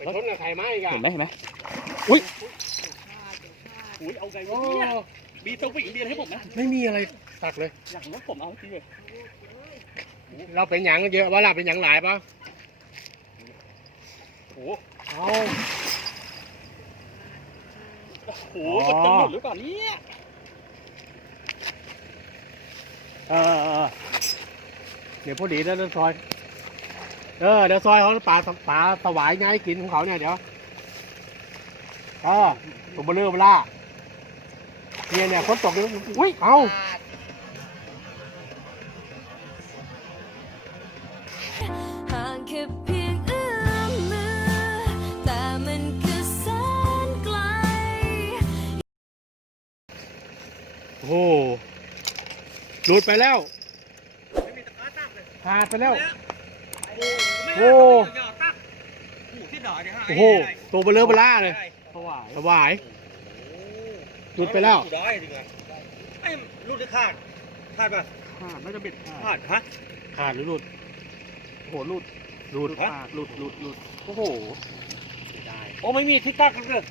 ไปชนกับใครมาอีกอะเห็นไหมเห็นไหมอุ้ยอุ้ยเอาไงโอ้วะเนี่ยมีตัวผู้หญิงเดียนให้ผมนะไม่มีอะไรตักเลย อยากรู้ว่าผมเอาจริงเลยเราเป็นหยังเยอะวะล่ะเป็นหยังหลายปะโอ้โหเอาโอ้โหมันจะหลุดหรือเปล่าเนี่ยเออเออเดี๋ยวพอดีเดี๋ยวซอย เออเดี๋ยวซอยเขาปลาปลาสวายไงกินของเขาเนี่ยเดี๋ยวเออตัวเบลเลอเบล่าเนี่ยเนี่ยคนตกเนี่ยอุ้ยเอาห่างแค่เพียงเอื้อมมือ แต่มันคือแสนไกล โอ้โหหลุดไปแล้ว ไม่มีตะกร้าตั้งเลยขาดไปแล้ว โอ้โอ้ตั้งโอ้ที่ด่าเนี่ยฮะโอ้โหตัวเบลเลอร์เบล่าเลยถวายสวายหลุดไปแล้วได้จริงอะไอ้หลุดได้ขาดขาดป่ะขาดน่าจะเบ็ดขาดขาดฮะขาดหรือหลุดโอ้โหหลุดหลุดขาดหลุดหลุดหลุดโอ้โหโอ้ไม่มีที่ตั้งเลย